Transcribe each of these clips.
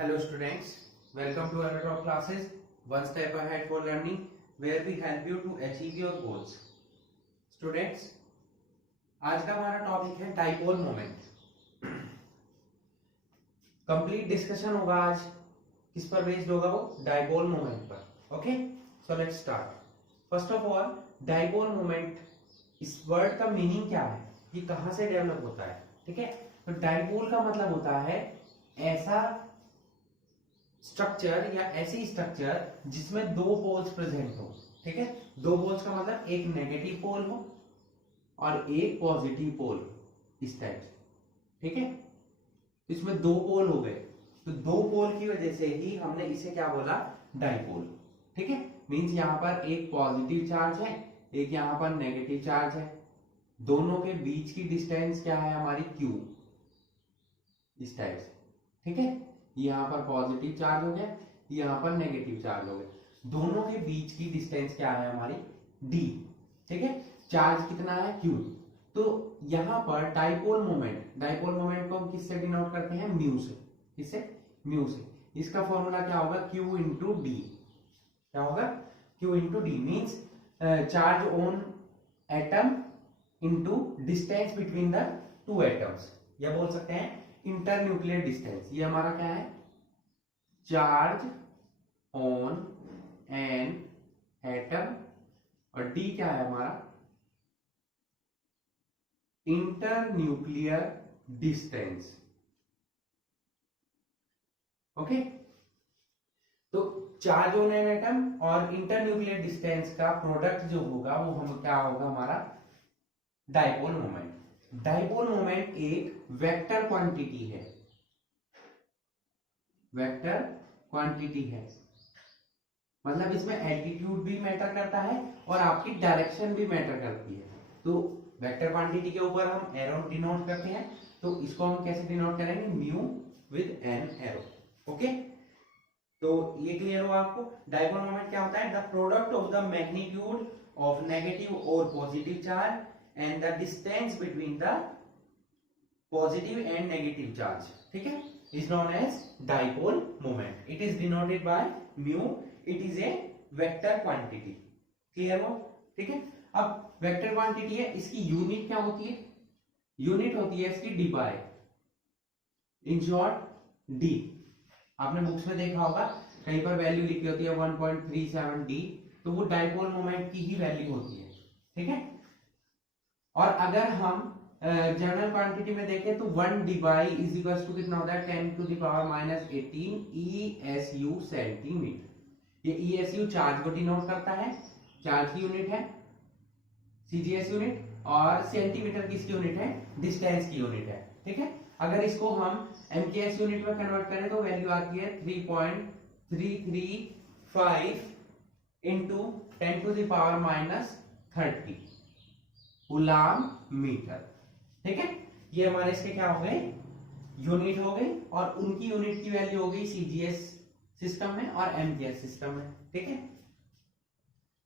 Hello students, welcome to our top classes, one step ahead for learning, where we help you to achieve your goals. Students, आज का हमारा topic है dipole moment. Complete discussion होगा आज. किस पर based होगा वो? डाइपोल मोमेंट पर. Okay, so let's start. First of all, dipole moment, इस वर्ड का मीनिंग क्या है, ये कहां से डेवलप होता है? ठीक है, तो डाइपोल का मतलब होता है ऐसा स्ट्रक्चर या ऐसी स्ट्रक्चर जिसमें दो पोल्स प्रेजेंट हो. ठीक है, दो पोल्स का मतलब एक नेगेटिव पोल हो और एक पॉजिटिव पोल, इस टाइप से. ठीक है, इसमें दो पोल हो गए, तो दो पोल की वजह से ही हमने इसे क्या बोला? डाइपोल. ठीक है, मींस यहां पर एक पॉजिटिव चार्ज है, एक यहां पर नेगेटिव चार्ज है. दोनों के बीच की डिस्टेंस क्या है हमारी? Q, इस टाइप से. ठीक है, यहाँ पर पॉजिटिव चार्ज हो गया, यहाँ पर नेगेटिव चार्ज हो गया. दोनों के बीच की डिस्टेंस क्या है हमारी? D. ठीक है, चार्ज कितना है? Q. तो यहाँ पर डाइपोल मोमेंट को हम किससे डिनोट करते हैं? म्यू से. किससे? म्यू से. इसका फॉर्मूला क्या होगा? Q into D. क्या होगा? Q into D means charge on atom into distance between the two atoms, या बोल सकते हैं इंटर न्यूक्लियर डिस्टेंस. ये हमारा क्या है? चार्ज ऑन एन एटम, और डी क्या है हमारा? Inter nuclear distance. ओके, तो चार्ज ऑन एन एटम और इंटर न्यूक्लियर डिस्टेंस का प्रोडक्ट जो होगा वो हम क्या होगा हमारा? Dipole moment. डाइपोल मोमेंट एक वेक्टर क्वांटिटी है. वेक्टर क्वांटिटी है मतलब इसमें एल्टीट्यूड भी मैटर करता है और आपकी डायरेक्शन भी मैटर करती है. तो वेक्टर क्वांटिटी के ऊपर हम एरो डिनोट करते हैं, तो इसको हम कैसे डिनोट करेंगे? Mu with an arrow. Okay, तो ये क्लियर हुआ आपको? डाइपोल मोमेंट क्या होता है? The product of the magnitude of negative और positive charge and the distance between the positive and negative charge, ठीक है, is known as dipole moment. It is denoted by mu. It is a vector quantity. Clear हो? ठीक है, अब vector quantity है, इसकी unit क्या होती है? यूनिट होती है इसकी Debye, in short D. आपने बुक्स में देखा होगा कहीं पर वैल्यू लिखी होती है 1.37 डी, तो वो डाइपोल मोमेंट की ही वैल्यू होती है. ठीक है, और अगर हम जनरल क्वांटिटी में देखें तो 1 Debye is equal to कितना होता है? 10 to the power minus 18 ESU centimetre. ये ESU चार्ज को डिनोट करता है, चार्ज की यूनिट है, CGS यूनिट, और सेंटीमीटर किसकी यूनिट है? डिस्टेंस की यूनिट है. ठीक है, अगर इसको हम MKS यूनिट में कन्वर्ट करें तो वैल्यू आती है 3.335 into 10 to the power minus 30 coulomb metre. ठीक है, ये हमारे इसके क्या हो गए? यूनिट हो गई, और उनकी यूनिट की वैल्यू हो गई CGS सिस्टम में और MKS सिस्टम में. ठीक है,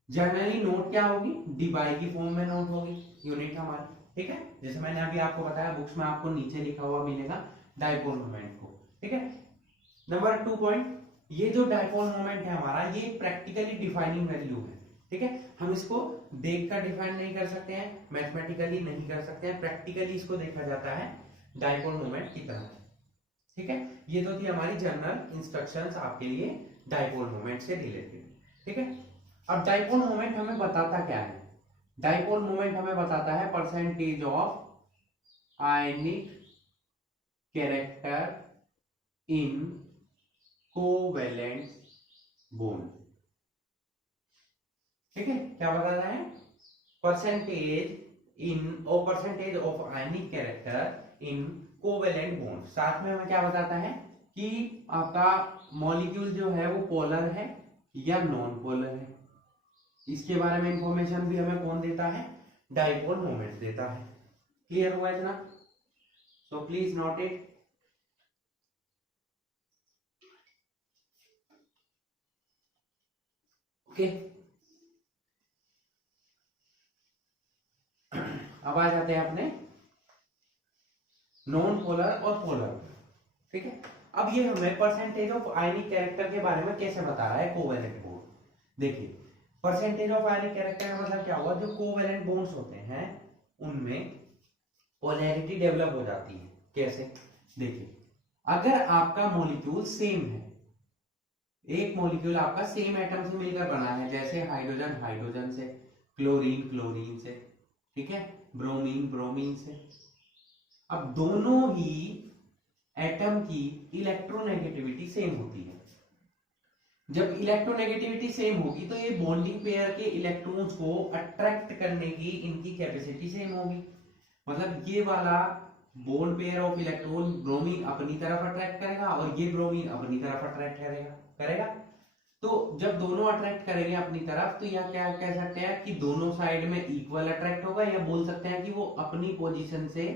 जनरली नोट क्या होगी? डी बाई की फॉर्म में नोट होगी यूनिट हमारी. ठीक है, जैसे मैंने अभी आपको बताया, बुक्स में आपको नीचे लिखा हुआ मिलेगा डाइपोल मोमेंट को. ठीक है, नंबर 2 पॉइंट, ये जो डाइपोल मोमेंट है हमारा, ये प्रैक्टिकली डिफाइनिंग वैल्यू है. ठीक है, हम इसको देखकर डिफाइन नहीं कर सकते हैं, मैथमेटिकली नहीं कर सकते हैं, प्रैक्टिकली इसको देखा जाता है डाइपोल मोमेंट की तरह. ठीक है, ये तो थी हमारी जनरल इंस्ट्रक्शंस आपके लिए डाइपोल मोमेंट से रिलेटेड. ठीक है, अब डाइपोल मोमेंट हमें बताता क्या है? डाइपोल मोमेंट हमें बताता है percentage of ionic character in covalent bond. ठीक है, क्या बताता है? Percentage of ionic character in covalent bond. साथ में हमें क्या बताता है कि आपका मॉलिक्यूल जो है वो पोलर है या नॉन पोलर है. इसके बारे में इंफॉर्मेशन भी हमें कौन देता है? डाइपोल मोमेंट देता है. क्लियर हुआ इतना? सो प्लीज नोट इट. ओके, अब आ जाते हैं अपने नॉन पोलर और पोलर. ठीक है, अब ये हमें परसेंटेज ऑफ आयनिक कैरेक्टर के बारे में कैसे बता रहा है कोवेलेंट बॉन्ड। देखिए परसेंटेज ऑफ आयनिक कैरेक्टर का मतलब क्या हुआ, जो कोवेलेंट बॉन्ड्स होते हैं उनमें पोलैरिटी डेवलप हो जाती है। कैसे, देखिए अगर आपका मॉलिक्यूल सेम है, एक मॉलिक्यूल आपका सेम एटम से मिलकर बना है, जैसे हाइड्रोजन हाइड्रोजन से, क्लोरीन क्लोरीन से, ठीक है, ब्रोमीन ब्रोमीन से। अब दोनों ही एटम की इलेक्ट्रोनेगेटिविटी सेम होती है। जब इलेक्ट्रोनेगेटिविटी सेम होगी तो ये बॉन्डिंग पेयर के इलेक्ट्रॉन्स को अट्रैक्ट करने की इनकी कैपेसिटी सेम होगी। मतलब ये वाला bond pair of electron bromine अपनी तरफ अट्रैक्ट करेगा और ये ब्रोमीन अपनी तरफ अट्रैक्ट करेगा। तो जब दोनों अट्रैक्ट करेंगे अपनी तरफ तो यह क्या कह सकते हैं कि दोनों साइड में इक्वल अट्रैक्ट होगा, या बोल सकते हैं कि वो अपनी पोजीशन से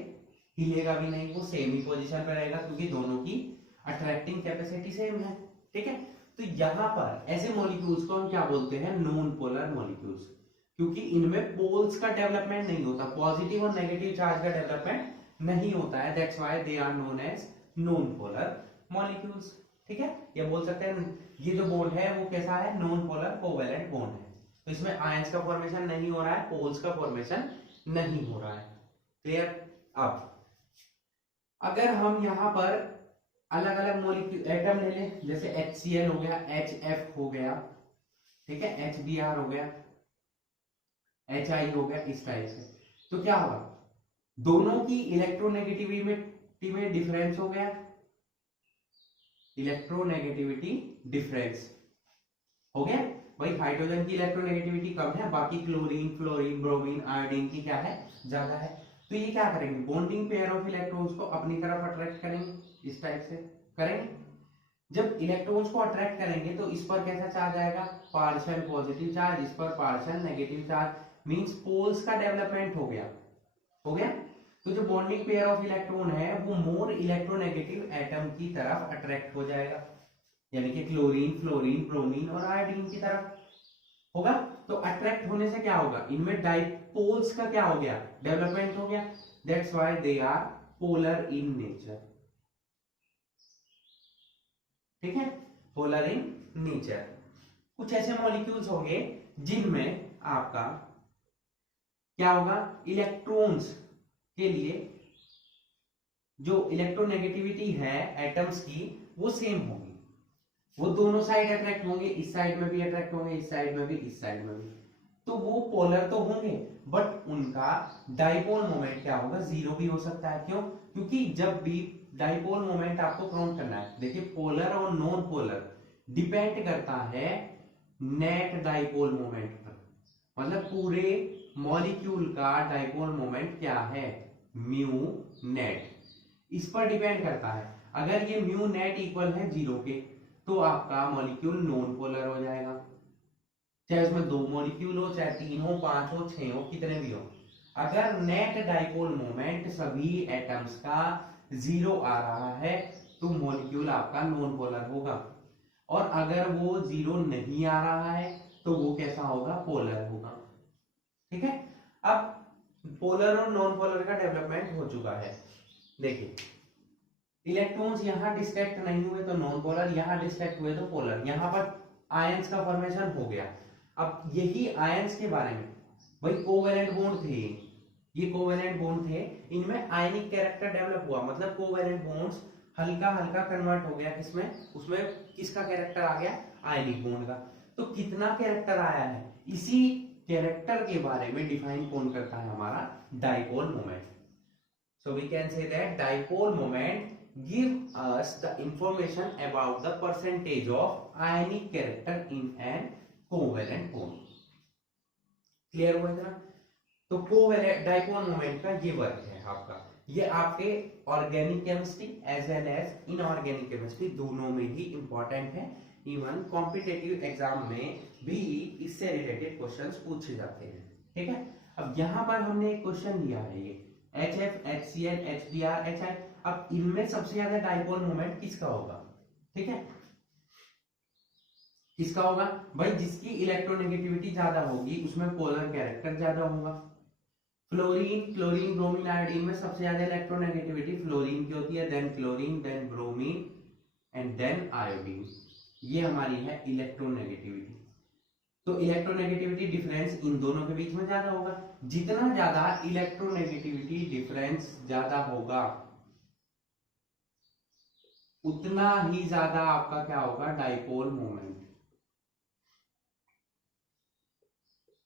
हिलेगा भी नहीं, वो सेम ही पोजीशन पर रहेगा क्योंकि दोनों की अट्रैक्टिंग कैपेसिटी सेम है। ठीक है, तो यहां पर ऐसे मॉलिक्यूल्स को हम क्या बोलते हैं, नॉन पोलर मॉलिक्यूल्स, क्योंकि इनमें पोल्स का डेवलपमेंट नहीं होता, पॉजिटिव और नेगेटिव चार्ज का डेवलपमेंट नहीं होता है, that's why they are known as non polar molecules. ठीक है, ये बोल सकते हैं ये जो बॉन्ड है वो कैसा है, नॉन पोलर कोवेलेंट बॉन्ड है। तो इसमें आयंस का फॉर्मेशन नहीं हो रहा है, पोल्स का फॉर्मेशन नहीं हो रहा है। क्लियर। अब अगर हम यहां पर अलग अलग मॉलिक्यूल एटम ले लें, जैसे HCl हो गया, HF हो गया, ठीक है, HBr हो गया, HI हो गया, इस टाइप से, तो क्या होगा, दोनों की इलेक्ट्रोनेगेटिविटी में डिफरेंस हो गया, इलेक्ट्रोनेगेटिविटी डिफरेंस हो गया। भाई हाइड्रोजन की इलेक्ट्रोनेगेटिविटी कम है, बाकी क्लोरीन फ्लोरीन ब्रोमीन आयोडीन की क्या है, ज्यादा है। तो ये क्या करेंगे, बॉन्डिंग पेयर ऑफ इलेक्ट्रॉन्स को अपनी तरफ अट्रैक्ट करेंगे, इस टाइप से करेंगे। जब इलेक्ट्रॉन्स को अट्रैक्ट करेंगे तो इस पर कैसा चार्ज आएगा, पार्शियल पॉजिटिव चार्ज, इस पर partial negative charge, means poles का डेवलपमेंट हो गया। तो जो बॉन्डिंग पेयर ऑफ इलेक्ट्रॉन है वो मोर इलेक्ट्रोनेगेटिव एटम की तरफ अट्रैक्ट हो जाएगा, यानी कि क्लोरीन फ्लोरीन ब्रोमीन और आयोडीन की तरफ होगा। तो अट्रैक्ट होने से क्या होगा, इनमें डाइपोल्स का क्या हो गया, डेवलपमेंट हो गया, that's why they are polar in nature. ठीक है, पोलर इन नेचर। कुछ ऐसे मॉलिक्यूल्स होंगे जिनमें आपका क्या होगा, इलेक्ट्रॉन्स के लिए जो इलेक्ट्रोनेगेटिविटी है एटम्स की वो सेम होगी, वो दोनों साइड अट्रैक्ट होंगे, इस साइड में भी अट्रैक्ट होंगे, इस साइड में भी, इस साइड में भी। तो वो पोलर तो होंगे बट उनका डाइपोल मोमेंट क्या होगा, जीरो भी हो सकता है। क्यों, क्योंकि जब भी डाइपोल मोमेंट आपको काउंट करना है, देखिए पोलर और नॉन पोलर डिपेंड करता है नेट डाइपोल मोमेंट पर, मतलब पूरे मॉलिक्यूल का डाइपोल मोमेंट क्या है, म्यू नेट, इस पर डिपेंड करता है। अगर ये म्यू नेट इक्वल है जीरो के तो आपका मॉलिक्यूल नॉन पोलर हो जाएगा, चाहे उसमें दो मॉलिक्यूल हो, चाहे 3 हो 5 हो 6 हो, कितने भी हो। अगर नेट डाइपोल मोमेंट सभी एटम्स का जीरो आ रहा है तो मॉलिक्यूल आपका नॉन पोलर होगा, और अगर वो जीरो नहीं आ रहा है तो वो कैसा होगा, पोलर होगा। ठीक है, अब पोलर और नॉन पोलर का डेवलपमेंट हो चुका है। देखिए इलेक्ट्रॉन्स यहां डिस्ट्रैक्ट नहीं हुए तो नॉन पोलर, यहां डिस्ट्रैक्ट हुए तो पोलर, यहां पर आयंस का फॉर्मेशन हो गया। अब यही आयंस के बारे में, भाई कोवेलेंट बॉन्ड थे, ये कोवेलेंट बॉन्ड थे, इनमें आयनिक कैरेक्टर डेवलप हुआ, मतलब कोवेलेंट बॉन्ड्स हल्का हल्का कन्वर्ट हो गया किसमें, उसमें किसका कैरेक्टर आ गया, आयनिक बॉन्ड का। तो कितना कैरेक्टर आया है, इसी कैरेक्टर के बारे में डिफाइन कौन करता है, हमारा dipole moment. So we can say that dipole moment give us the information about the percentage of ionic character in an covalent bond. Clear हुआ इतना। तो कोवेलेंट डाइपोल मोमेंट का ये वर्क है आपका, ये आपके organic chemistry as well as inorganic chemistry दोनों में ही इंपॉर्टेंट है। इवन कॉम्पिटिटिव एग्जाम में भी इससे रिलेटेड क्वेश्चंस पूछे जाते हैं। ठीक है, अब यहां पर हमने एक क्वेश्चन लिया है, ये HF HCl HBr HI, अब इनमें सबसे ज्यादा डाइपोल मोमेंट किसका होगा, ठीक है, किसका होगा, भाई जिसकी इलेक्ट्रोनेगेटिविटी ज्यादा होगी उसमें पोलर कैरेक्टर ज्यादा होगा। फ्लोरीन क्लोरीन ब्रोमीन आयोडीन में सबसे ज्यादा इलेक्ट्रोनेगेटिविटी फ्लोरीन की होती है, then chlorine then bromine and then iodine. ये हमारी है इलेक्ट्रोनेगेटिविटी। तो इलेक्ट्रोनेगेटिविटी डिफरेंस इन दोनों के बीच में ज्यादा होगा। जितना ज्यादा इलेक्ट्रोनेगेटिविटी डिफरेंस ज्यादा होगा उतना ही ज्यादा आपका क्या होगा, डाइपोल मोमेंट।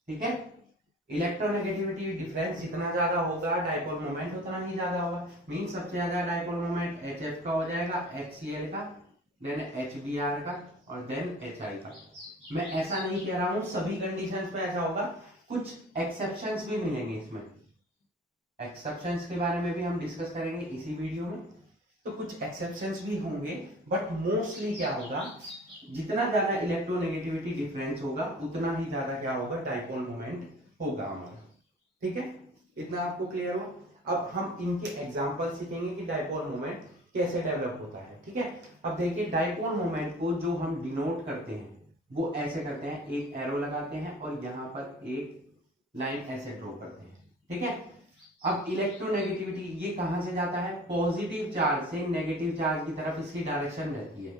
ठीक है, इलेक्ट्रोनेगेटिविटी डिफरेंस जितना ज्यादा होगा डाइपोल मोमेंट उतना ही ज्यादा होगा। मीन सबसे ज्यादा डाइपोल मोमेंट HF का हो जाएगा, HCl का, देन HBr का, और देन HI का। मैं ऐसा नहीं कह रहा हूं सभी कंडीशंस पे ऐसा होगा, कुछ एक्सेप्शंस भी मिलेंगे इसमें। एक्सेप्शंस के बारे में भी हम डिस्कस करेंगे इसी वीडियो में। तो कुछ एक्सेप्शंस भी होंगे, बट मोस्टली क्या होगा, जितना ज्यादा इलेक्ट्रोनेगेटिविटी डिफरेंस होगा उतना ही ज्यादा क्या होगा, डाइपोल मोमेंट होगा हमारा। ठीक है, इतना आपको क्लियर हो। अब हम इनके एग्जांपल सीखेंगे कि डाइपोल मोमेंट कैसे डेवलप होता है। ठीक है, अब देखिए डाइपोल मोमेंट को जो हम डिनोट करते हैं वो ऐसे करते हैं, एक एरो लगाते हैं और यहाँ पर एक लाइन ऐसे ड्रॉ करते हैं। ठीक है, अब इलेक्ट्रोनेगेटिविटी ये कहां से जाता है, पॉजिटिव चार्ज से नेगेटिव चार्ज की तरफ इसकी डायरेक्शन रहती है।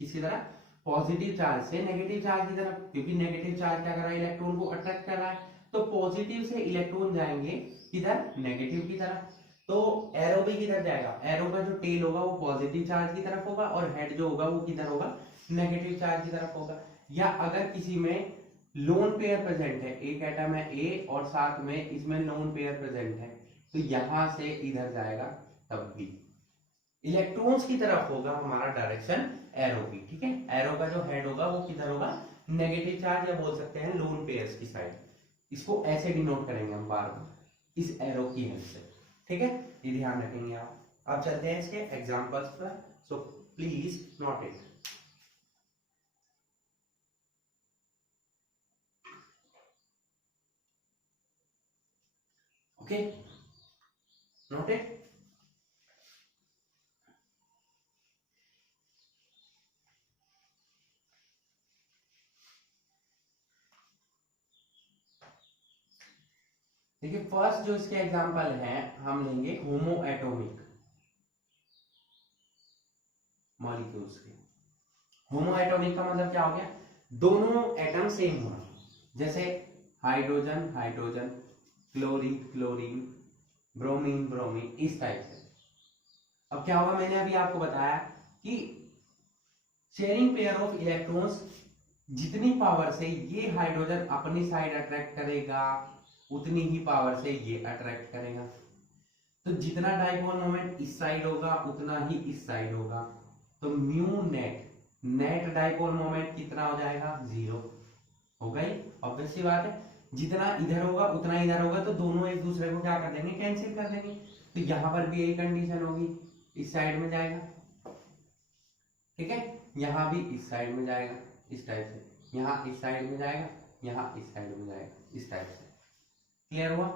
किसी तरह पॉजिटिव चार्ज से नेगेटिव चार्ज की तरफ, क्योंकि नेगेटिव चार्ज क्या कर रहा है, इलेक्ट्रॉन को अट्रैक्ट कर रहा है। तो पॉजिटिव से इलेक्ट्रॉन जाएंगे किधर, नेगेटिव की तरफ। तो एरो भी किधर जाएगा, एरो का जो टेल होगा वो पॉजिटिव चार्ज की तरफ होगा और हेड जो होगा वो किधर होगा, नेगेटिव चार्ज की तरफ होगा। या अगर किसी में लोन पेयर प्रेजेंट है, एक एटम है ए और साथ में इसमें लोन पेयर प्रेजेंट है, तो यहां से इधर जाएगा, तब भी इलेक्ट्रॉन्स की तरफ होगा हमारा डायरेक्शन एरो की। ठीक है, एरो का जो हेड होगा वो किधर होगा, नेगेटिव चार्ज या बोल सकते हैं लोन पेयर्स की साइड। इसको ऐसे डिनोट करेंगे हम बार बार इस एरो की हेल्प से। ठीक है, ये ध्यान रखेंगे आप। अब चलते हैं इसके एग्जांपल्स पर, सो please note it. Okay, note it. देखिए फर्स्ट जो इसके एग्जांपल हैं हम लेंगे होमो एटॉमिक मॉलिक्यूल्स के। होमो एटॉमिक का मतलब क्या हो गया, दोनों एटम सेम होना, जैसे hydrogen hydrogen, chlorine chlorine, bromine bromine, इस टाइप से। अब क्या होगा, मैंने अभी आपको बताया कि शेयरिंग पेयर ऑफ इलेक्ट्रॉन्स जितनी पावर से ये हाइड्रोजन अपनी साइड अट्रैक्ट करेगा उतनी ही पावर से ये अट्रैक्ट करेगा। तो जितना डाइपोल मोमेंट इस साइड होगा उतना ही इस साइड होगा। तो mu net, net dipole moment कितना हो जाएगा, 0 हो गई। ऑब्वियस सी बात है, जितना इधर होगा उतना इधर होगा, तो दोनों एक दूसरे को क्या कर देंगे, कैंसिल कर देंगे। तो यहां पर भी यही कंडीशन होगी, इस साइड में जाएगा। ठीक है, यहां भी इस साइड में जाएगा इस टाइप से, यहां इस साइड में जाएगा, यहां इस साइड में जाएगा, इस टाइप से। क्लियर हुआ।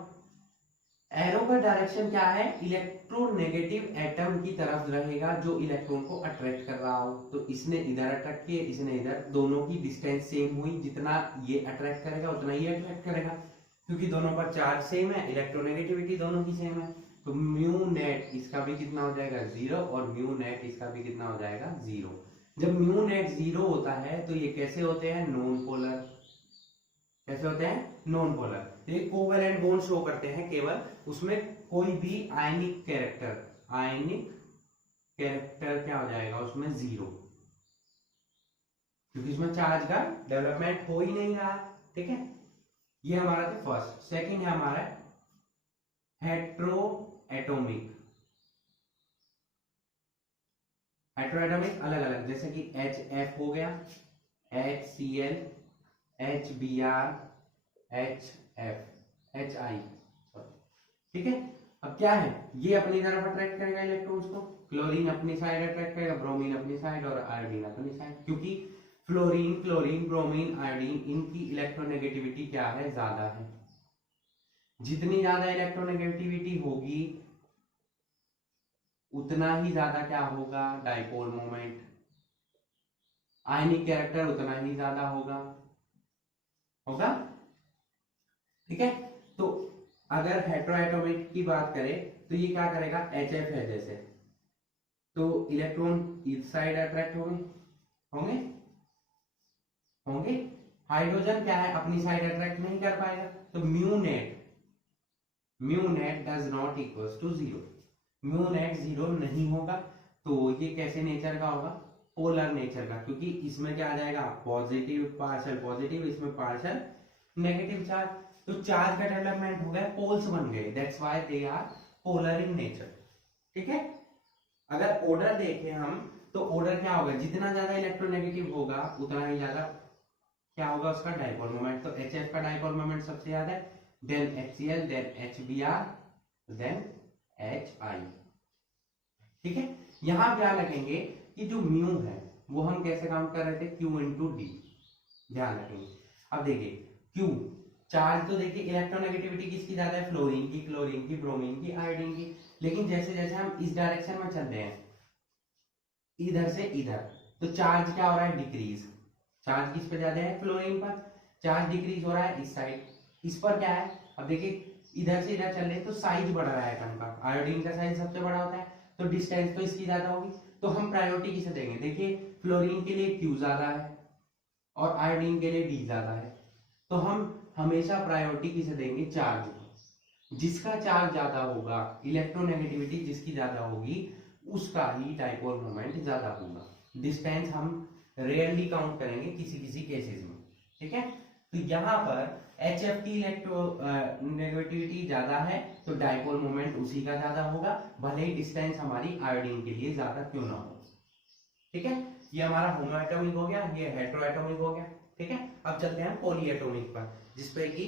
एरो का डायरेक्शन क्या है, इलेक्ट्रोनेगेटिव एटम की तरफ रहेगा जो इलेक्ट्रॉन को अट्रैक्ट कर रहा हो। तो इसने इधर अट्रैक्ट किया, इसने इधर, दोनों की डिस्टेंस सेम हुई, जितना ये अट्रैक्ट करेगा उतना ये अट्रैक्ट करेगा, क्योंकि दोनों पर चार्ज सेम है, इलेक्ट्रोनेगेटिविटी दोनों की सेम है। तो म्यू नेट इसका भी कितना हो जाएगा, 0, और म्यू नेट इसका भी कितना हो जाएगा, 0। जब म्यू नेट 0 होता है तो ये कैसे होते हैं, नॉन पोलर। कैसे होते हैं, नॉन पोलर। ये कोवेलेंट बॉन्ड शो करते हैं केवल, उसमें कोई भी आयनिक कैरेक्टर क्या हो जाएगा उसमें, 0, क्योंकि इसमें चार्ज का डेवलपमेंट हो ही नहीं रहा। ठीक है, ये हमारा था फर्स्ट। सेकंड है हमारा हेट्रो एटॉमिक। हेट्रो एटॉमिक अलग अलग, जैसे कि HF हो गया, HCl, HBr, HF, HI। ठीक है, अब क्या है, ये अपनी तरफ अट्रैक्ट करेगा इलेक्ट्रॉन्स को, क्लोरीन अपनी साइड अट्रैक्ट करेगा, ब्रोमीन अपनी साइड, और आयोडीन अपनी साइड। क्योंकि फ्लोरीन क्लोरीन ब्रोमीन आयोडीन इनकी इलेक्ट्रोनेगेटिविटी क्या है, ज्यादा है। जितनी ज्यादा इलेक्ट्रोनेगेटिविटी होगी उतना ही ज्यादा क्या होगा, डाइपोल मोमेंट। आयनिक कैरेक्टर उतना ही ज्यादा होगा। ठीक है, तो अगर हेट्रोएटॉमिक की बात करें तो ये क्या करेगा, HF है जैसे, तो इलेक्ट्रॉन इस साइड अट्रैक्ट होंगे होंगे होंगे हाइड्रोजन क्या है, अपनी साइड अट्रैक्ट नहीं कर पाएगा, तो mu net does not equals to zero, mu net zero नहीं होगा। तो ये कैसे नेचर का होगा, पोलर नेचर का, क्योंकि इसमें क्या आ जाएगा, पॉजिटिव पार्शियल पॉजिटिव, इसमें पार्शियल नेगेटिव चार्ज, तो चार्ज का डेवलपमेंट हो गया, पोल्स बन गए, that's why they are polar in nature. ठीक है, अगर ऑर्डर देखें हम तो ऑर्डर क्या होगा, जितना ज्यादा इलेक्ट्रोनेगेटिव होगा उतना ही ज्यादा क्या होगा उसका डाइपोल मोमेंट, तो HF का डाइपोल मोमेंट सबसे ज्यादा है, then HCl, then HBr, then HI। ठीक है, यहां ध्यान रखेंगे कि जो म्यू है वो हम कैसे काउंट कर रहे थे, Q इंटू डी, ध्यान रखेंगे। अब देखिए Q चार्ज, तो देखिए इलेक्ट्रोनेगेटिविटी किसकी ज्यादा है, फ्लोरीन की, क्लोरीन की, ब्रोमीन की, आयोडीन की, लेकिन जैसे जैसे हम इस डायरेक्शन में चल रहे हैं इधर से इधर, तो चार्ज क्या हो रहा है, डिक्रीज, चार्ज किस पे ज्यादा है, फ्लोरीन पर, चार्ज डिक्रीज हो रहा है इस साइड, इस पर क्या है, अब देखिए इधर से इधर चल रहे हैं तो साइज बढ़ रहा है एटम का, आयोडीन का साइज सबसे बड़ा होता है, तो डिस्टेंस तो इसकी ज्यादा होगी, तो हम प्रायोरिटी किसे देंगे, देखिए फ्लोरीन के लिए Q ज्यादा है और आयोडीन के लिए D ज्यादा है, तो हम हमेशा प्रायोरिटी किसे देंगे, चार्ज को, जिसका चार्ज ज्यादा होगा, इलेक्ट्रोनेगेटिविटी जिसकी ज्यादा होगी उसका ही डाइपोल मोमेंट ज्यादा होगा। डिस्टेंस हम रेयरली काउंट करेंगे किसी किसी केसेस में। ठीक है, तो यहाँ पर HF की इलेक्ट्रोनेगेटिविटी ज्यादा है तो डाइपोल मोमेंट उसी का ज्यादा होगा, भले ही डिस्टेंस हमारी आयोडीन के लिए ज्यादा क्यों ना हो। ठीक है, ये हमारा होमोएटॉमिक हो गया, ये हेटेरोएटॉमिक हो गया। ठीक है, अब चलते हैं पॉलीएटॉमिक पर, जिसपे कि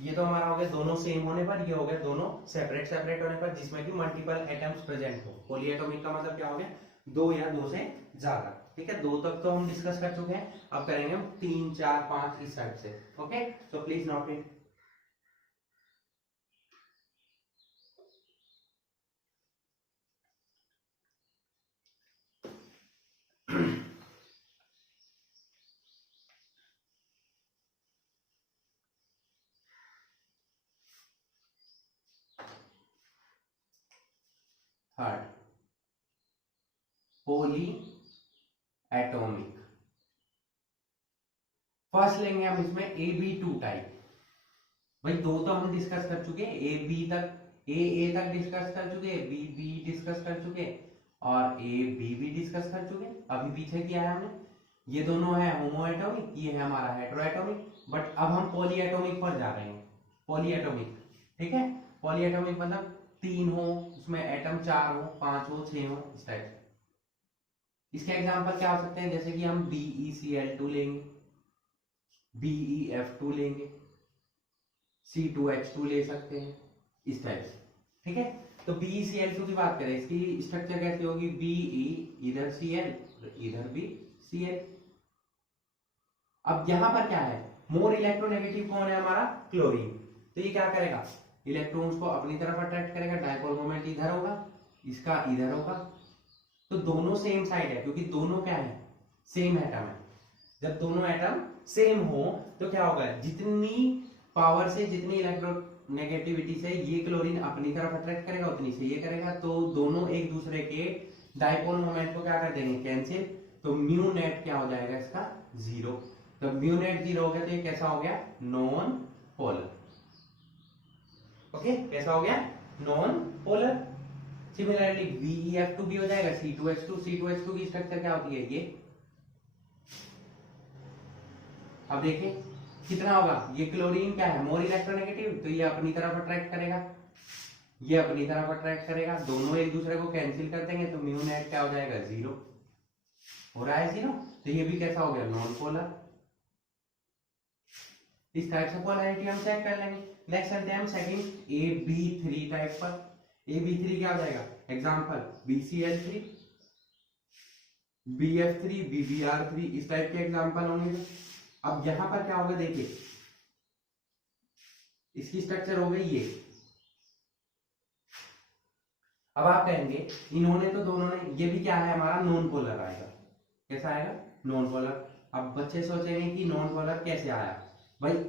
ये तो हमारा हो गया दोनों सेम होने पर, ये हो गया दोनों सेपरेट सेपरेट होने पर, जिसमें कि मल्टीपल एटम्स प्रेजेंट हो। पॉलीएटॉमिक का मतलब क्या हो गया, दो या दो से ज्यादा। ठीक है, दो तक तो हम डिस्कस कर चुके हैं, अब करेंगे हम 3, 4, 5 इस टाइप से। Okay, so please note it. Third, poly atomic. First लेंगे हम इसमें AB2 टाइप। भाई दो तो हम डिस्कस कर चुके, AB तक, AA तक डिस्कस कर चुके, BB डिस्कस कर चुके और AB भी डिस्कस कर चुके। अभी पीछे किया है हमने, ये दोनों है होमोएटॉमिक, ये है हमारा हेटेरोएटॉमिक, बट अब हम पॉलीएटॉमिक पर जा रहे हैं। पॉलीएटॉमिक, ठीक है, पॉलीएटॉमिक मतलब 3 हो, उसमें एटम 4 हो, 5 हो, 6 हो, इस टाइप। इसके एग्जांपल क्या हो सकते हैं, जैसे कि हम BeCl2 लेंगे, BeF2 लेंगे, C2H2 ले सकते हैं, इस टाइप से। ठीक है, तो BeCl2 की बात करें, इसकी स्ट्रक्चर कैसी होगी, Be इधर Cl इधर भी Cl। अब यहां पर क्या है, मोर इलेक्ट्रोनेगेटिव कौन है हमारा, क्लोरीन, तो ये क्या करेगा, इलेक्ट्रॉन्स को अपनी तरफ अट्रैक्ट करेगा, डाइपोल मोमेंट इधर होगा, इसका इधर होगा, तो दोनों सेम साइड है, क्योंकि दोनों क्या है, सेम एटम है। जब दोनों एटम सेम हो तो क्या होगा, जितनी पावर से, जितनी इलेक्ट्रोनेगेटिविटी से ये क्लोरीन अपनी तरफ अट्रैक्ट करेगा उतनी से ये करेगा, तो दोनों एक दूसरे के डाइपोल मोमेंट को क्या कर देंगे, कैंसिल, तो म्यू नेट क्या हो जाएगा इसका, 0। तो म्यू नेट 0 हो गया, तो ये कैसा हो गया, नॉन पोलर। ओके, कैसा हो गया, नॉन पोलर। सिमिलरली BeF2 भी हो जाएगा, C2H2, C2H2 की स्ट्रक्चर क्या होती है, ये अब देखिए कितना होगा, ये क्लोरीन क्या है, मोर इलेक्ट्रोनेगेटिव, तो ये अपनी तरफ अट्रैक्ट करेगा, ये अपनी तरफ अट्रैक्ट करेगा, दोनों एक दूसरे को कैंसिल कर देंगे, तो म्यू नेट क्या हो जाएगा, 0 हो रहा है, 0, तो ये भी कैसा हो गया, नॉन पोलर। इस टाइप से पोलैरिटी हम चेक कर लेंगे। नेक्स्ट चलते हैं हम सेकंड AB3 टाइप पर। AB3 क्या हो जाएगा, एग्जांपल BCl3, BF3, BBr3, इस टाइप के एग्जांपल होंगे। अब यहां पर क्या होगा, देखिए इसकी स्ट्रक्चर हो गई ये। अब आप कहेंगे इन्होंने तो दोनों ने, ये भी क्या है हमारा, नॉन पोलर आएगा, कैसा आएगा, नॉन पोलर। अब बच्चे सोचेंगे कि नॉन पोलर कैसे आया, भाई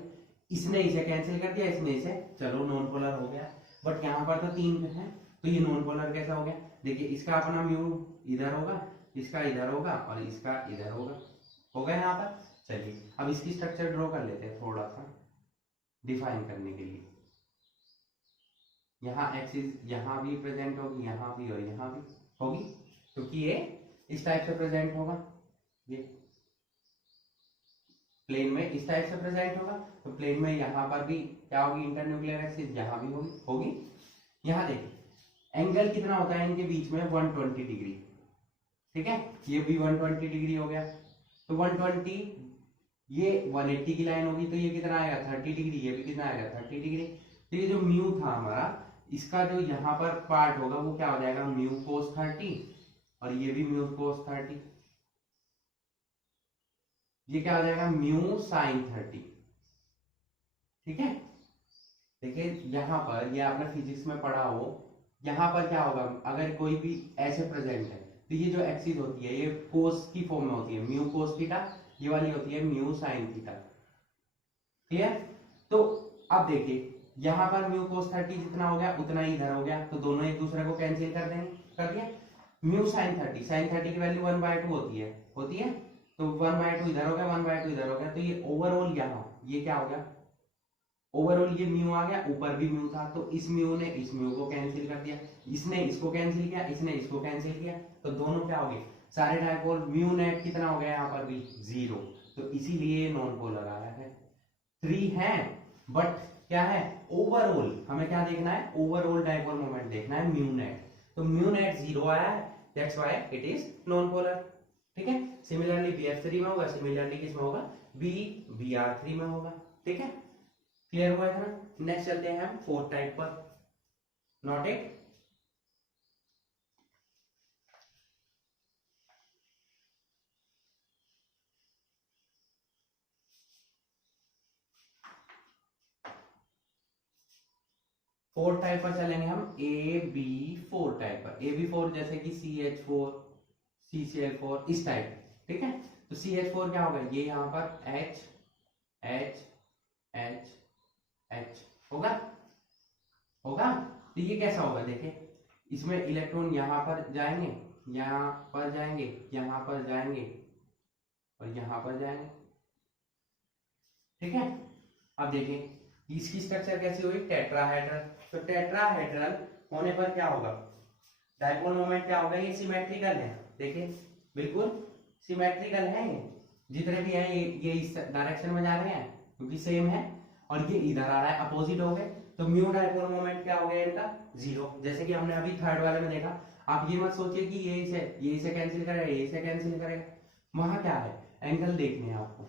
इसने इसे कैंसिल कर दिया, इसने इसे, चलो नॉन पोलर हो गया, बट यहाँ पर तो 3 है, तो ये नॉन पोलर कैसा हो गया? देखिए इसका अपना म्यू इधर होगा, इसका इधर होगा और इसका इधर होगा यहाँ पर। चलिए अब इसकी स्ट्रक्चर ड्रॉ कर लेते हैं थोड़ा सा डिफाइन करने के लिए। यहाँ एक्सिस यहाँ भी प्रेजेंट होगी, यहाँ भी और यहाँ भी होगी, क्योंकि ये इस टाइप से प्रेजेंट होगा, ये प्लेन में इस टाइप से प्रेजेंट होगा। तो प्लेन में यहाँ पर भी क्या होगी? इंटरन्यूक्लियर एक्सिस यहाँ भी होगी। यहाँ देखिए एंगल कितना होता है इनके बीच में? 120 डिग्री। ठीक है, ये भी 120 डिग्री हो गया। तो 120, ये 180 की लाइन होगी, तो ये कितना आएगा? 30 डिग्री। ये भी कितना आएगा? 30 डिग्री। तो ये जो म्यू था हमारा, इसका जो यहाँ पर पार्ट होगा वो क्या हो जाएगा? म्यू कोस 30, और ये भी म्यू कोस 30। ये क्या हो जाएगा? Mu sign 30। ठीक है, देखिए यहाँ पर, ये आपने फिजिक्स में पढ़ा हो, यहाँ पर क्या होगा? अगर कोई भी ऐसे प्रेजेंट है तो ये जो एक्सिस होती है ये कोस की फॉर्म में होती है, म्यू कोस थीटा, ये वाली होती है म्यू साइन थीटा। क्लियर? तो अब देखिए यहाँ पर म्यू कोस 30 जितना हो गया उतना ही इधर हो गया, तो दोनों एक दूसरे को कैंसिल कर देंगे। कर दिया? म्यू साइन 30 की वैल्यू 1/2 होती है, तो 1/2 इधर हो गया, 1/2 इधर हो गया। तो ये ओवरऑल यहाँ ये क्या हो गया? ओवरऑल ये म्यू आ गया, ऊपर भी म्यू था, तो इस म्यू ने इस म्यू को कैंसिल कर दिया, इसने इसको कैंसिल किया, इसने इसको कैंसिल किया, तो दोनों क्या हो गए? सारे डायपोल। म्यू नेट कितना हो गया यहाँ पर भी? 0। तो इसीलिए नॉन पोलर आया है। 3 है बट क्या है? ओवरऑल हमें क्या देखना है? ओवरऑल डायपोल मोमेंट देखना है, म्यू नेट। तो म्यू नेट 0 आया है, that's why it is non polar. ठीक है, सिमिलरली BF3 में होगा, सिमिलरली किसमें होगा? BR3 में होगा। ठीक है, क्लियर हुआ है ना? नेक्स्ट चलते हैं हम 4th टाइप पर। Not it. फोर्थ टाइप पर चलेंगे हम AB4 टाइप पर। AB4 जैसे कि CH4, CCl4, इस टाइप। ठीक है, तो CH4 क्या होगा? ये यहाँ पर H H H H होगा। तो ये कैसा होगा? देखिए इसमें इलेक्ट्रॉन यहाँ पर जाएंगे, यहाँ पर जाएंगे, यहाँ पर जाएंगे और यहाँ पर जाएंगे। ठीक है, अब देखिए इसकी स्ट्रक्चर कैसी हुई? टेट्राहेड्रल। तो टेट्राहेड्रल होने पर क्या होगा? डायपोल मोमेंट क्या होगा? ये सिमेट्रिकल है। देखिए बिल्कुल सिमेट्रिकल है, ये जितने भी हैं ये इस डायरेक्शन में जा रहे हैं क्योंकि सेम है, और ये इधर आ रहा है, अपोजिट हो गए। तो म्यू डायपोल मोमेंट क्या हो गया इनका? 0। जैसे कि हमने अभी थर्ड वाले में देखा। आप ये मत सोचिए कि ये इसे कैंसिल करेगा, ये इसे कैंसिल करेगा। वहां क्या है? एंगल देखने हैं आपको,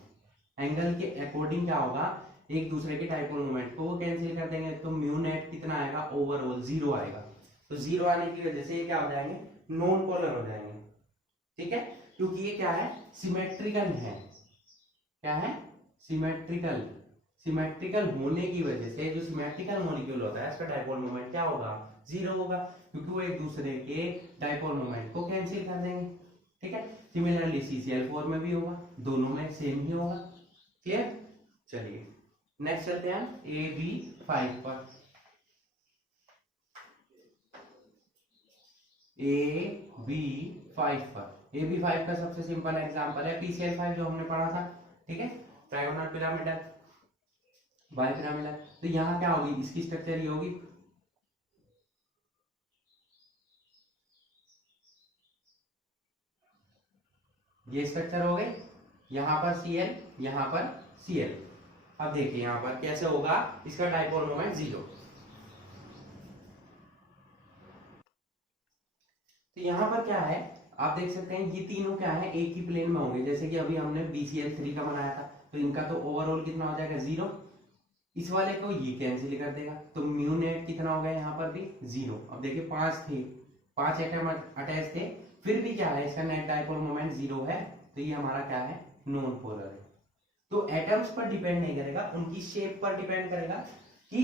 एंगल के अकॉर्डिंग क्या होगा? एक दूसरे के डायपोल मोमेंट को कैंसिल कर देंगे, तो म्यू नेट कितना आएगा? ओवरऑल 0 आएगा। तो 0 आने की वजह से ये क्या हो जाएंगे? नॉन पोलर हो जाएंगे। ठीक है, क्योंकि ये क्या है? सिमेट्रिकल है। क्या है? सिमेट्रिकल। सिमेट्रिकल होने की वजह से जो सिमेट्रिकल मॉलिक्यूल होता है इसका डायपोल मोमेंट क्या होगा? 0 होगा, क्योंकि वो एक दूसरे के डायपोल मोमेंट को कैंसिल कर देंगे। ठीक है, सिमिलरली CCl4 में भी होगा, दोनों में सेम ही होगा। क्लियर? चलिए नेक्स्ट चलते हैं AB5 पर। AB5 पर। AB5 का सबसे सिंपल एग्जांपल है PCl5 जो हमने पढ़ा था। ठीक है, ट्रायगोनल पिरामिडल, बाइपिरामिडल। तो यहाँ क्या होगी? इसकी स्ट्रक्चर ये होगी, ये स्ट्रक्चर हो गई, यहाँ पर Cl, यहाँ पर Cl। अब देखिए यहाँ पर कैसे होगा इसका डायपोल मोमेंट? 0। तो यहाँ पर क्या है? आप देख सकते हैं ये तीनों क्या है? एक ही प्लेन में होंगे। जैसे कि अभी हमने BCl3 का बनाया था, तो इनका तो ओवरऑल कितना हो जाएगा? 0। इस वाले को ये कैंसिल कर देगा, तो म्यू नेट कितना हो गया यहाँ पर भी? 0। अब देखिए 5 थे, 5 एटम अटैच थे, फिर भी क्या है? इसका नेट डायपोल मोमेंट 0 है, तो ये हमारा क्या है? नॉन पोलर है। तो एटम्स पर डिपेंड नहीं करेगा, उनकी शेप पर डिपेंड करेगा कि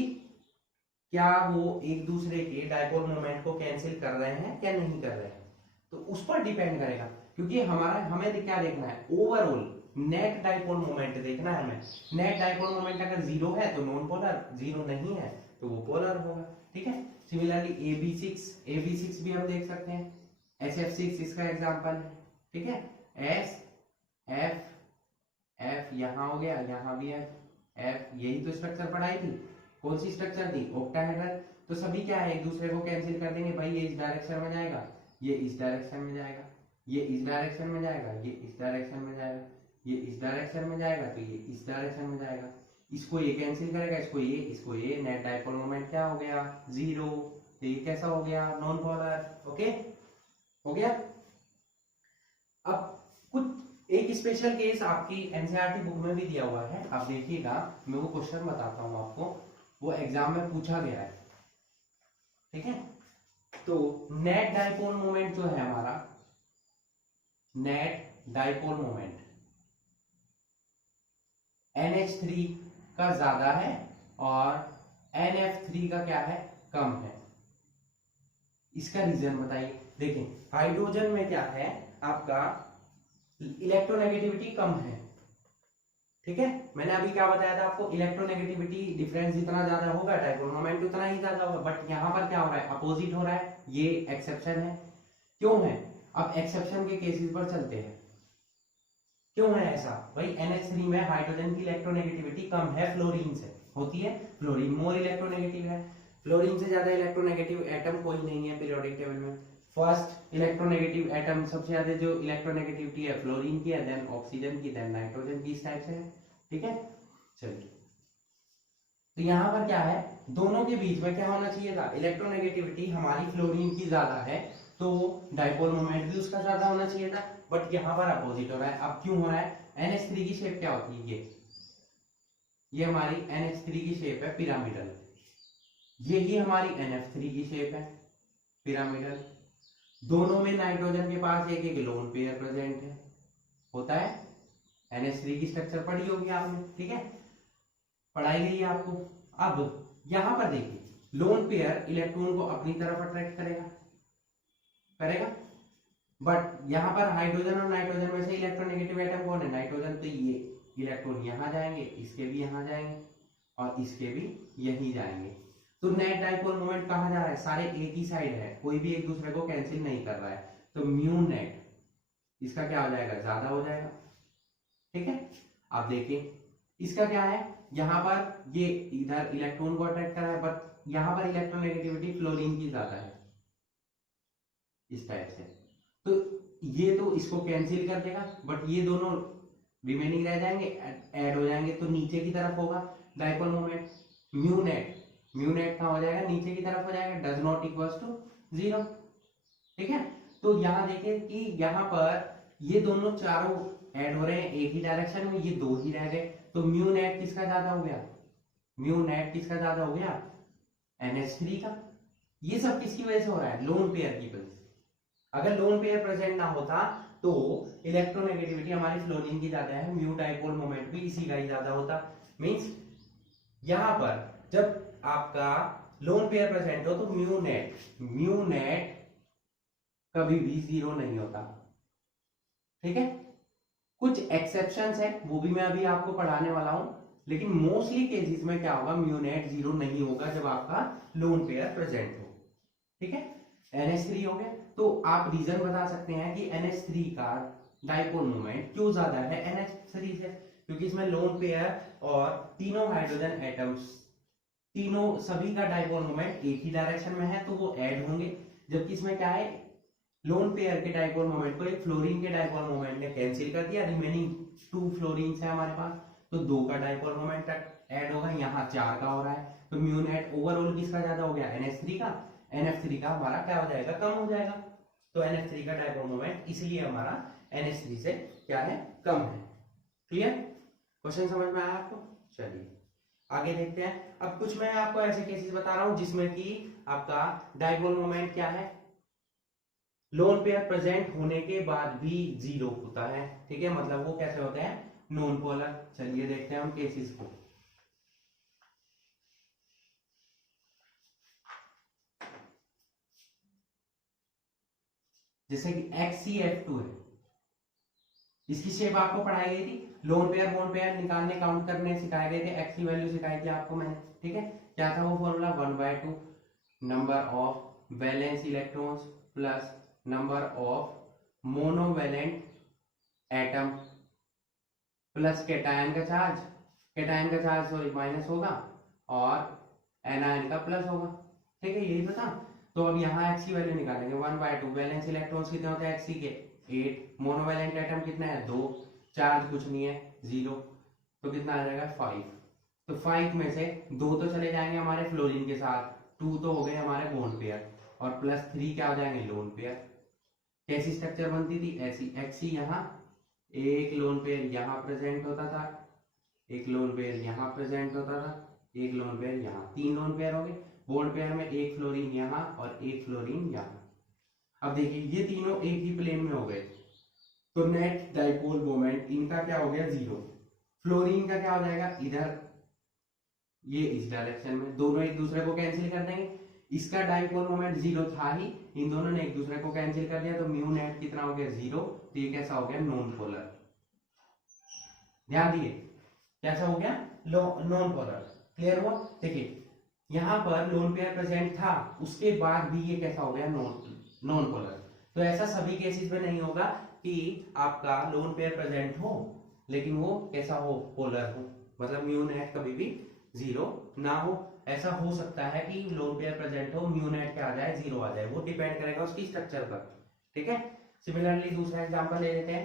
क्या वो एक दूसरे के डायपोल मोमेंट को कैंसिल कर रहे हैं या नहीं कर रहे हैं, तो उस पर डिपेंड करेगा। क्योंकि हमें क्या देखना है? ओवरऑल नेट डायपोल मोमेंट देखना है हमें। नेट डायपोल मोमेंट अगर 0 है तो नॉन पोलर, 0 नहीं है तो तो वो पोलर होगा। ठीक है, सिमिलरली AB6 भी हम देख सकते हैं, SF6 इसका एग्जांपल है। ठीक है, SF यहाँ हो गया, यहाँ भी है F, यही तो स्ट्रक्चर पढ़ाई थी। कौन सी स्ट्रक्चर थी? ऑक्टाहेड्रल। तो सभी क्या है, एक दूसरे को कैंसिल कर देंगे भाई, ये इस डायरेक्शन में जाएगा, ये इस डायरेक्शन में जाएगा, ये इस डायरेक्शन में जाएगा, ये इस डायरेक्शन में जाएगा, ये इस डायरेक्शन में जाएगा, तो ये इस डायरेक्शन में जाएगा, इसको ये कैंसिल करेगा, इसको ये, नेट डाइपोल मोमेंट क्या हो गया? 0। तो ये कैसा हो गया? Non polar. ओके, हो गया। अब कुछ एक स्पेशल केस आपकी एनसीईआरटी बुक में भी दिया हुआ है, आप देखिएगा, मैं वो क्वेश्चन बताता हूँ आपको, वो एग्जाम में पूछा गया है। ठीक है, तो नेट डाइपोल मोमेंट जो है हमारा, नेट डाइपोल मोमेंट NH3 का ज्यादा है और NF3 का क्या है? कम है। इसका रीजन बताइए। देखिए, हाइड्रोजन में क्या है आपका, इलेक्ट्रोनेगेटिविटी कम है। ठीक है, मैंने अभी क्या बताया था आपको, इलेक्ट्रोनेगेटिविटी डिफरेंस जितना ज्यादा होगा डाइपोल मोमेंट उतना ही ज्यादा होगा, बट यहाँ पर क्या हो रहा है? अपोजिट हो रहा है। ये एक्सेप्शन है। क्यों है? अब एक्सेप्शन के केसेस पर चलते हैं। क्यों है ऐसा? भाई NH3 में हाइड्रोजन की इलेक्ट्रोनेगेटिविटी कम है फ्लोरीन से, होती है। फ्लोरीन मोर इलेक्ट्रोनेगेटिव है, फ्लोरीन से ज्यादा इलेक्ट्रोनेगेटिव एटम कोई नहीं है पीरियोडिक टेबल में। फर्स्ट इलेक्ट्रोनेगेटिव एटम सबसे ज्यादा जो इलेक्ट्रोनेगेटिविटी है फ्लोरीन की है, देन ऑक्सीजन की, देन नाइट्रोजन की, इस टाइप से है। ठीक है, चलिए, तो यहाँ पर क्या है, दोनों के बीच में क्या होना चाहिए था? इलेक्ट्रोनेगेटिविटी हमारी फ्लोरीन की ज्यादा है, तो डाइपोल मोमेंट भी उसका ज्यादा होना चाहिए था, बट यहाँ पर अपोजिट हो रहा है। अब क्यों हो रहा है? NH3 की शेप क्या होती है? ये हमारी NH3 की शेप है पिरामिडल, ये हमारी NF3 की शेप है पिरामिडल। दोनों में नाइट्रोजन के पास एक एक लोन पेयर प्रेजेंट है, होता है। NH3 की स्ट्रक्चर पढ़ी होगी आपने, ठीक है, पढ़ाई गई है आपको। अब यहां पर देखिए, लोन पेयर इलेक्ट्रॉन को अपनी तरफ अट्रैक्ट करेगा, बट यहां पर हाइड्रोजन और नाइट्रोजन में से इलेक्ट्रोनेगेटिव एटम कौन है? नाइट्रोजन। तो ये इलेक्ट्रॉन यहां जाएंगे, इसके भी यहां जाएंगे और इसके भी यहीं जाएंगे। तो नेट डाइपोल मोमेंट कहां जा रहा है? सारे एक ही साइड है, कोई भी एक दूसरे को कैंसिल नहीं कर रहा है, तो म्यू नेट इसका क्या हो जाएगा? ज्यादा हो जाएगा। ठीक है, आप देखिए इसका क्या है, यहाँ पर ये इधर इलेक्ट्रॉन को अट्रैक्ट कर रहा है, बट यहाँ पर इलेक्ट्रोनेगेटिविटी फ्लोरीन की ज्यादा है, इस टाइप से। तो ये तो इसको कैंसिल कर देगा, बट ये दोनों रिमेनिंग रह जाएंगे, ऐड हो जाएंगे, तो नीचे की तरफ होगा डाइपोल मोमेंट। म्यू नेट कहाँ हो जाएगा? नीचे की तरफ हो जाएगा, डज नॉट इक्वल्स टू 0। ठीक है, तो यहाँ देखिए कि यहाँ पर ये दोनों चारों ऐड हो रहे हैं एक ही डायरेक्शन में, ये दो ही रह गए, तो म्यू नेट किसका ज्यादा हो गया? म्यू नेट किसका ज्यादा हो गया? NH3 का। ये सब किसकी वजह से हो रहा है? लोन पेयर की वजह से। अगर लोन पेयर प्रेजेंट ना होता तो इलेक्ट्रोनेगेटिविटी हमारी फ्लोरीन की ज्यादा है, म्यू डाइपोल मोमेंट भी इसी का ही ज्यादा होता। मींस यहां पर जब आपका लोन पेयर प्रेजेंट हो तो म्यू नेट कभी भी 0 नहीं होता। ठीक है, कुछ एक्सेप्शंस है, वो भी मैं अभी आपको पढ़ाने वाला हूं, लेकिन मोस्टली केसेस में क्या होगा? म्यू नेट 0 नहीं होगा जब आपका लोन पेयर प्रेजेंट हो। ठीक है, NH3 हो गया, तो आप रीजन बता सकते हैं कि NH3 का डाइपोल मोमेंट क्यों ज्यादा है NH3 से, क्योंकि इसमें लोन पेयर और तीनों हाइड्रोजन एटम्स, तीनों सभी का डाइपोल मोमेंट एक ही डायरेक्शन में है, तो वो ऐड होंगे। जबकि इसमें क्या है, लोन पेयर के डाइपोल मोमेंट को एक फ्लोरीन के डाइपोल मोमेंट ने कैंसिल कर दिया, रिमेनिंग 2 फ्लोरीन है हमारे पास, तो 2 का डाइपोल मोमेंट ऐड होगा, यहाँ 4 का हो रहा है, तो म्यू नेट ओवरऑल किसका ज्यादा हो गया? NH3 का। NF3 का हमारा क्या हो जाएगा? कम हो जाएगा। तो NH3 का डाइपोल मोमेंट इसलिए हमारा NH3 से क्या है? कम है। क्लियर? क्वेश्चन समझ में आया आपको? चलिए आगे देखते हैं। अब कुछ मैं आपको ऐसे केसेस बता रहा हूं जिसमें कि आपका डाइपोल मोमेंट क्या है, लोन पेयर प्रेजेंट होने के बाद भी 0 होता है। ठीक है, मतलब वो कैसे होते हैं? Non polar. चलिए देखते हैं हम केसेस को। जैसे कि XCF2 है, इसकी शेप आपको पढ़ाई गई थी, लोन पेयर बोन पेयर निकालने काउंट करने सिखाए गए थे, X की वैल्यू सिखाई थी आपको मैंने। ठीक है, क्या था वो formula, 1/2 number of valence electrons plus number of monovalent atom plus cation का चार्ज सॉरी माइनस होगा और एनायन का प्लस होगा। ठीक है, यही तो था। तो अब यहाँ एक्स की वैल्यू निकालेंगे, 1/2 वैलेंस इलेक्ट्रॉन्स कितने होते हैं एक्स के 8, मोनोवैलेंट एटम कितना है 2, चार्ज कुछ नहीं है 0, तो कितना आ जाएगा 5। तो 5 में से 2 तो चले जाएंगे हमारे फ्लोरीन के साथ, 2 तो हो गए हमारे बॉन्ड पेयर और प्लस 3 क्या हो जाएंगे लोन पेयर। कैसी स्ट्रक्चर बनती थी ऐसी, एक्सी यहाँ एक लोन पेयर यहाँ प्रेजेंट होता था, एक लोन पेयर यहाँ प्रेजेंट होता था, एक लोन पेयर यहाँ, 3 लोन पेयर हो गए। बॉन्ड पेयर में एक फ्लोरीन यहाँ और एक फ्लोरीन यहाँ। अब देखिए ये तीनों एक ही प्लेन में हो गए, तो नेट डाइपोल मोमेंट इनका क्या हो गया 0। फ्लोरीन का क्या हो जाएगा इधर, ये इस डायरेक्शन में, दोनों एक दूसरे को कैंसिल कर देंगे। इसका डाइपोल मोमेंट 0 था ही, इन दोनों ने एक दूसरे को कैंसिल कर दिया, तो म्यू नेट कितना हो गया 0। तो ये कैसा हो गया नॉन पोलर। ध्यान दिए कैसा हो गया नॉन पोलर। क्लियर हुआ। देखिए यहाँ पर लोन पेयर प्रेजेंट था, उसके बाद भी ये कैसा हो गया नॉन पोलर। तो ऐसा सभी केसेस में नहीं होगा कि आपका लोन पेयर प्रेजेंट हो लेकिन वो कैसा हो पोलर हो, मतलब म्यू नेट कभी भी 0 ना हो। ऐसा हो सकता है कि लोन पेयर प्रेजेंट हो, म्यू नेट क्या आ जाए 0 आ जाए, वो डिपेंड करेगा उसकी स्ट्रक्चर पर। ठीक है, सिमिलरली दूसरा एग्जांपल ले लेते हैं,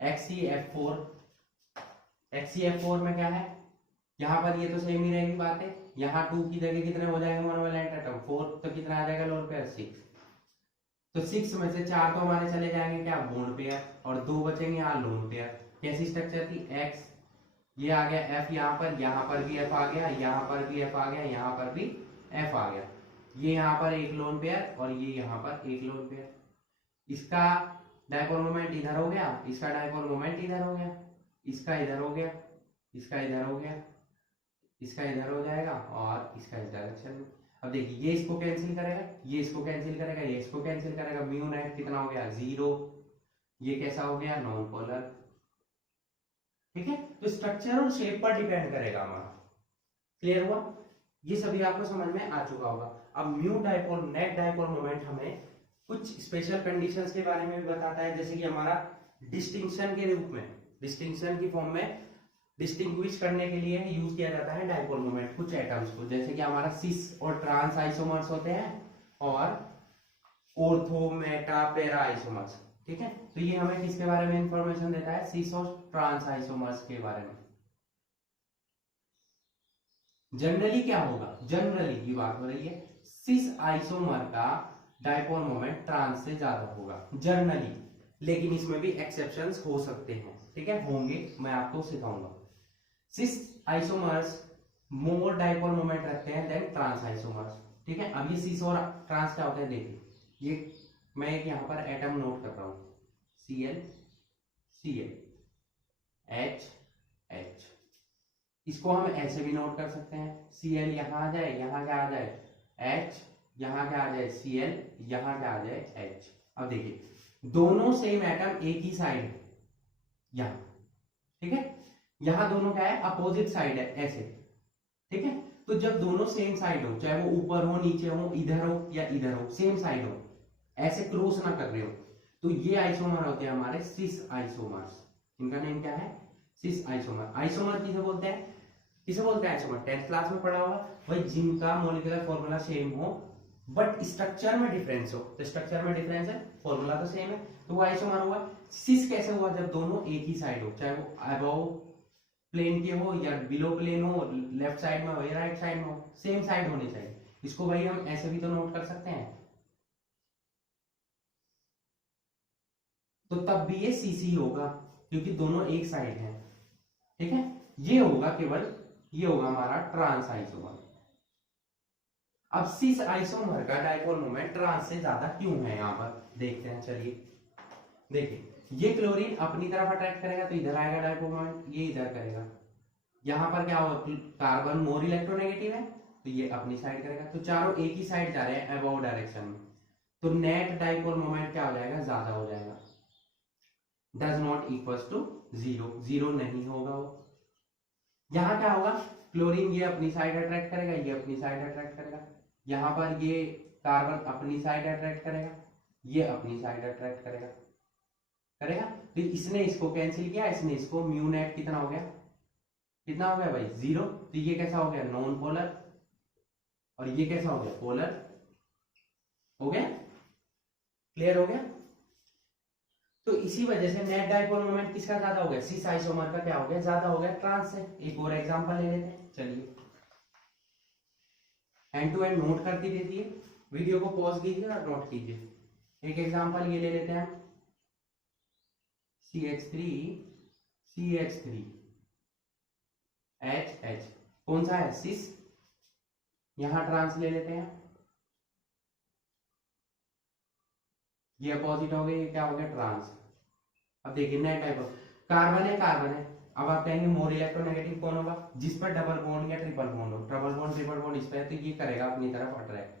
XeF4। XeF4 में क्या है, यहाँ पर ये तो सेम ही रहेगी बात है, यहाँ 2 की जगह कितने हो जाएंगे मोनोवैलेंट एटम 4, तो कितना आ जाएगा लोन पेयर 6। तो 6 में से 4 तो हमारे चले जाएंगे क्या बॉन्ड पेयर और 2 बचेंगे यहाँ लोन पेयर। कैसी स्ट्रक्चर थी X, ये आ गया F यहाँ पर भी F आ गया, यहाँ पर भी F आ गया, यहाँ पर भी F आ गया, ये यहाँ पर एक लोन पेयर और ये यहाँ पर एक लोन पेयर। इसका डाइपोल मोमेंट इधर हो गया, इसका डाइपोल मोमेंट इधर हो गया, इसका इधर हो गया, इसका इधर हो गया, इसका इधर हो जाएगा और इसका इस डायरेक्शन में। अब देखिए ये इसको कैंसिल करेगा, ये इसको कैंसिल करेगा, ये इसको कैंसिल करेगा, म्यू नेट कितना हो गया 0। ये कैसा हो गया नॉन पोलर। ठीक है, तो स्ट्रक्चर और शेप पर डिपेंड करेगा हमारा। क्लियर हुआ, ये सभी आपको समझ में आ चुका होगा। अब mu dipole net dipole moment हमें कुछ स्पेशल कंडीशंस के बारे में भी बताता है, जैसे कि हमारा डिस्टिंक्शन के रूप में, डिस्टिंक्शन की फॉर्म में डिस्टिंग्विश करने के लिए यूज किया जाता है डाइपोल मोमेंट कुछ एटम्स को, जैसे कि हमारा सिस और ट्रांस आइसोमर्स होते हैं और ऑर्थो मेटा पैरा आइसोमर्स। ठीक है, तो ये हमें किसके बारे में इंफॉर्मेशन देता है, सिस और ट्रांस आइसोमर्स के बारे में। जनरली क्या होगा, जनरली की बात हो रही है, सिस आइसोमर का डाइपोल मोमेंट ट्रांस से ज्यादा होगा जनरली, लेकिन इसमें भी एक्सेप्शंस हो सकते हैं। ठीक है, होंगे, मैं आपको सिखाऊंगा। सिस आइसोमर्स मोर डाइपोल मोमेंट रखते हैं देन ट्रांस आइसोमर्स। ठीक है, अब ये सिस और ट्रांस क्या होता है देखिए, ये मैं एक यहाँ पर एटम नोट कर रहा हूं, Cl Cl H H, इसको हम ऐसे भी नोट कर सकते हैं, Cl यहाँ आ जाए, यहाँ क्या आ जाए H, यहाँ क्या आ जाए Cl, यहाँ क्या आ जाए H। अब देखिए दोनों सेम एटम एक ही साइड है यहाँ, ठीक है, यहाँ दोनों क्या है अपोजिट साइड है ऐसे। ठीक है, तो जब दोनों सेम साइड हो, चाहे वो ऊपर हो नीचे हो इधर हो या इधर हो, सेम साइड हो, ऐसे क्रॉस ना कर रहे हो, तो ये आइसोमर होते हैं हमारे सिस आइसोमर्स। इनका नेम क्या है सिस आइसोमर। आइसोमर किसे बोलते हैं, किसे बोलते हैं आइसोमर, 10th क्लास में पढ़ा होगा भाई, जिनका मॉलिक्यूलर फॉर्मूला सेम हो बट स्ट्रक्चर में डिफरेंस हो। तो स्ट्रक्चर में डिफरेंस है, फॉर्मूला तो सेम है, तो वो आइसोमर हुआ। सिस कैसे हुआ, जब दोनों एक ही साइड हो, चाहे वो अबव प्लेन के हो या बिलो प्लेन हो, लेफ्ट साइड में हो या राइट साइड में हो, सेम साइड होनी चाहिए। इसको भाई हम ऐसे भी तो नोट कर सकते हैं, तो तब भी ये सीसी होगा क्योंकि दोनों एक साइड है। ठीक है, ये होगा केवल, ये होगा हमारा ट्रांस आइसोमर। अब सिस आइसोमर का डाइपोल मोमेंट ट्रांस से ज्यादा क्यों है, यहां पर देखते हैं। चलिए देखिए, ये क्लोरीन अपनी तरफ अट्रैक्ट करेगा तो इधर आएगा डाइपोल मोमेंट, ये इधर करेगा, यहां पर क्या होगा कार्बन मोर इलेक्ट्रोनेगेटिव है तो ये अपनी साइड करेगा, तो चारों एक ही साइड जा रहे हैं अबव डायरेक्शन में, तो नेट डाइपोल मोमेंट क्या हो जाएगा ज्यादा हो जाएगा, डज नॉट इक्वल्स टू 0, 0 नहीं होगा वो। यहाँ क्या होगा, क्लोरीन ये अपनी साइड अट्रैक्ट करेगा, ये अपनी साइड अट्रैक्ट करेगा, यहाँ पर ये कार्बन अपनी साइड अट्रैक्ट करेगा, ये अपनी साइड अट्रैक्ट करेगा, करेगा। तो इसने इसको कैंसिल किया, इसने इसको, म्यू नेट कितना हो गया, कितना हो गया भाई 0। तो ये कैसा हो गया, नॉन पोलर, और ये कैसा हो गया, पोलर हो गया। क्लियर हो गया। तो इसी वजह से नेट डाइपोल मोमेंट किसका ज्यादा हो गया, सिस आइसोमर का क्या हो गया, ज्यादा हो गया ट्रांस से। एक और एग्जांपल ले लेते हैं, चलिए एंड टू एंड नोट करती रहती है, वीडियो को पॉज कीजिए और नोट कीजिए। एक एग्जांपल ये ले लेते हैं, CH3 CH3 HH, कौन सा है, सिस। यहां ट्रांस ले लेते हैं, ये अपोजिट हो गया, ये क्या हो गया, ट्रांस। अब देखिए नेट टाइप कार्बन है, कार्बन है। अब आप कहेंगे मोर इलेक्ट्रोनेगेटिव कौन होगा, जिस पर डबल बॉन्ड या ट्रिपल बॉन्ड हो, डबल बॉन्ड ट्रिपल बॉन्ड इस पर है तो ये करेगा अपनी तरफ अट्रैक्ट,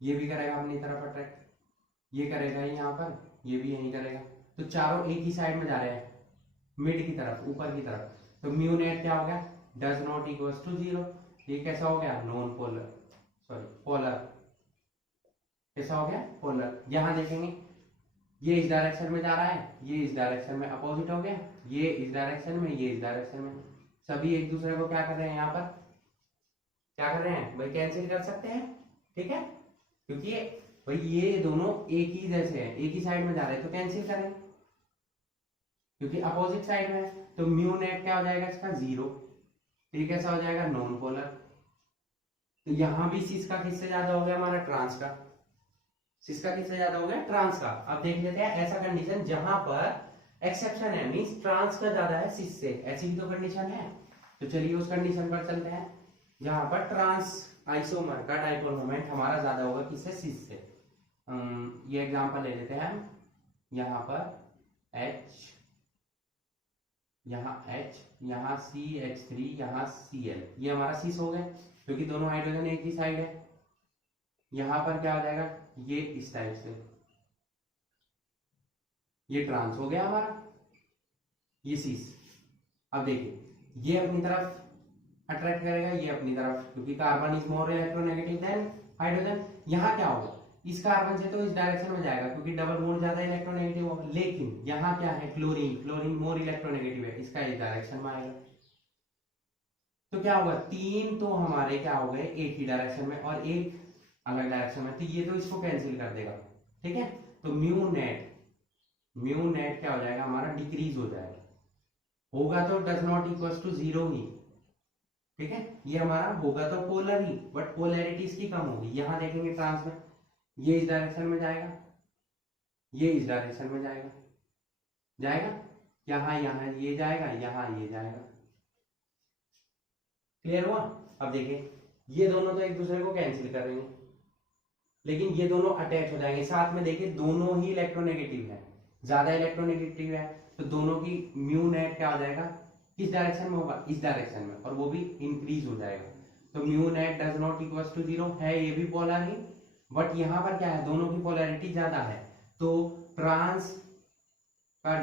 ये भी करेगा अपनी तरफ अट्रैक्ट, ये करेगा यहाँ पर, ये भी यही करेगा। तो चारों एक ही साइड में जा रहे हैं, मिड की तरफ, ऊपर की तरफ। तो म्यू नेट क्या हो गया, डज नॉट इक्वल्स टू 0। ये कैसा हो गया, नॉन पोलर, सॉरी पोलर, कैसा हो गया, पोलर। यहां देखेंगे ये इस डायरेक्शन में जा रहा है, ये इस डायरेक्शन में, अपोजिट हो गया, ये इस डायरेक्शन में, ये इस डायरेक्शन में, सभी एक दूसरे को क्या कर रहे हैं, यहाँ पर क्या कर रहे हैं भाई, कैंसिल कर सकते हैं, ठीक है। क्योंकि भाई ये दोनों एक ही जैसे है, एक ही साइड में जा रहे हैं, तो कैंसिल करें, क्योंकि अपोजिट साइड में है। तो म्यू नेट क्या हो जाएगा इसका, 0। तो ये कैसा हो जाएगा, नॉन पोलर। तो यहां भी सिस का किससे ज्यादा हो गया, हमारा ट्रांस का, सिस का किससे ज्यादा हो गया, ट्रांस का। अब देख लेते हैं ऐसा कंडीशन जहां पर एक्सेप्शन है, मींस ट्रांस का ज्यादा है सिस से, ऐसी भी तो कंडीशन है। तो चलिए उस कंडीशन पर चलते हैं जहां पर ट्रांस आइसोमर का डाइपोल मोमेंट हमारा ज्यादा होगा किससे, सिस से। ये एग्जांपल ले लेते हैं हम, यहाँ पर H, यहाँ H, यहाँ CH3, यहाँ Cl, ये हमारा सिस हो गया क्योंकि दोनों हाइड्रोजन एक ही साइड है। यहां पर क्या हो जाएगा, ये इस टाइप से, ये ट्रांस हो गया हमारा, ये सिस। अब देखिए ये अपनी तरफ अट्रैक्ट करेगा, ये अपनी तरफ, क्योंकि carbon is more electronegative than hydrogen. यहाँ क्या होगा, इस कार्बन से तो इस डायरेक्शन में जाएगा क्योंकि डबल बॉन्ड ज्यादा इलेक्ट्रोनेगेटिव होगा, लेकिन यहाँ क्या है, क्लोरीन, क्लोरीन मोर इलेक्ट्रोनेगेटिव है, इसका इस डायरेक्शन में आएगा। तो क्या होगा, 3 तो हमारे क्या हो गए एक ही डायरेक्शन में और एक अलग डायरेक्शन में, तो ये तो इसको कैंसिल कर देगा, ठीक है। तो म्यू नेट क्या हो जाएगा हमारा, डिक्रीज हो जाएगा, होगा तो डज नॉट इक्वल्स टू 0 ही, ठीक है। ये हमारा होगा तो पोलर ही, बट पोलैरिटी इसकी कम होगी। यहां देखेंगे ट्रांस में, ये इस डायरेक्शन में जाएगा, ये इस डायरेक्शन में जाएगा, यहाँ यहाँ ये जाएगा, यहाँ ये जाएगा। क्लियर हुआ। अब देखिए ये दोनों तो एक दूसरे को कैंसिल करेंगे, लेकिन ये दोनों अटैच हो जाएंगे साथ में। देखिए दोनों ही इलेक्ट्रोनेगेटिव है, ज्यादा इलेक्ट्रोनेगेटिव है, तो दोनों की म्यू नेट क्या हो जाएगा, किस डायरेक्शन में होगा, इस डायरेक्शन में, और वो भी इंक्रीज हो जाएगा। तो mu net does not equals to 0 है, ये भी पोलर ही, बट यहाँ पर क्या है, दोनों की पोलैरिटी ज्यादा है, तो ट्रांस का